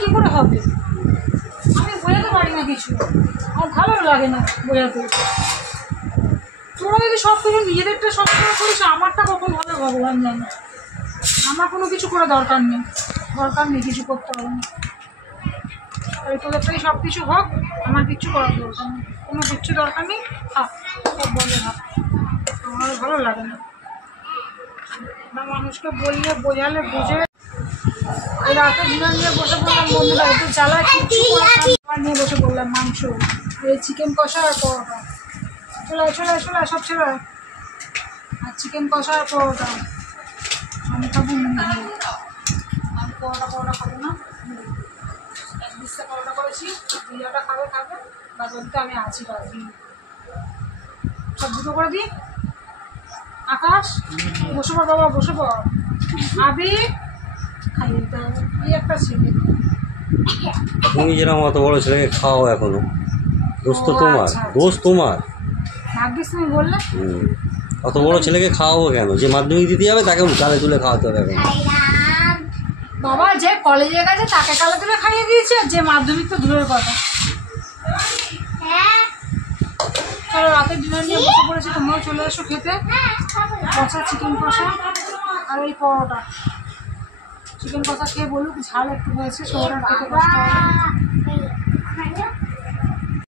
কী করে হবে? আমি বোঝাতে পারি না কিছু, আমার ভালো লাগে না বোঝাতে। তোরা যদি সব কিছু নিজেদেরটা সবসময় করিস, আমারটা কখন হবে ভগবান জানে। আমার কোনো কিছু করে দরকার নেই কিছু করতে হবে না। ওই তোদেরটাই সব কিছু হোক, আমার কিচ্ছু করার দরকার নেই, কোনো কিচ্ছু দরকার নেই। থাক, সব বন্ধ থাক, আমার ভালো লাগে না। মানুষকে বললে বোঝালে বুঝে। এই রাতে ডিনার নিয়ে বসে পড়লাম বন্ধুরা, একটু জ্বালা কিচ্ছু নিয়ে বসে পড়লাম, মাংস, এই চিকেন কষা আর পরোটা। চলে সব ছেলে, আর চিকেন কষা আর পরোটা। আমি খাবো, আমি পরোটা খাবো না, এক দিশটা পরোটা করেছি, দিয়াটা খাবে বাদবাকিতে আমি আছি বাকি। সব দুটো করে দিই। আকাশ বসে পড় বাবা, বসে পড়। আবি খাইয়ে দিতে হবে, এই একটা ছেলে। তুমি যেরকম অত বড় ছেলেকে খাও এখনো, দোষ তো তোমার, দোষ তোমার। ভাগ্যিস তুমি বললে। অত বড় ছেলেকে খাওয়াবো কেন? যে মাধ্যমিক দিতে যাবে তাকে কালে তুলে খাওয়াতে হবে এখন। বাবা যে কলেজে গেছে তাকে কালে তুলে খাইয়ে দিয়েছে, যে মাধ্যমিক তো দূরের কথা। চলো রাতে ডিনার নিয়ে বসে পড়েছি, তোমরাও চলে এসো খেতে। কষা, চিকেন কষা আর এই পরোটা। চিকেন কষা খেয়ে বলুক ঝাল একটু হয়েছে, শরীরটা খেতে কষ্ট হবে।